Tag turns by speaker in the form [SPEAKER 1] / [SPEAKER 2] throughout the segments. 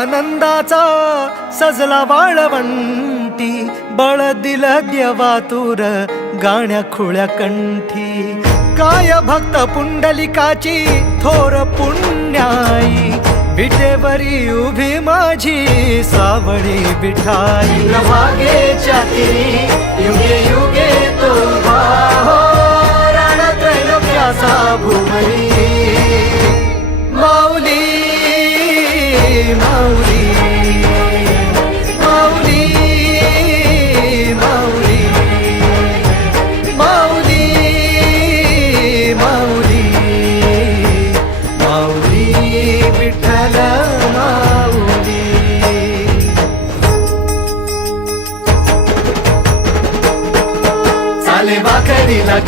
[SPEAKER 1] आनंदाचा सजला वाळवंटी बळ दिल देवातूर गाण्या खुळ्या कंठी. काय भक्त पुंडलिकाची थोर पुण्याई विटेवरी उभी माझी सावळी बिठाई प्रभागेच्या तिरी युगे युगे तो माऊली माऊली माऊली माऊली माऊली माऊली विठ्ठल माऊली. चाले बाकरीला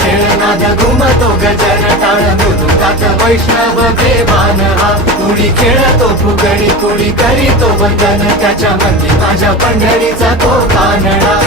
[SPEAKER 1] घुमतो गजर टाळ मृदुकात वैष्णव देवान हा कुणी करीतो वंदन त्याच्या मध्ये माझ्या पंढरीचा तो कानडा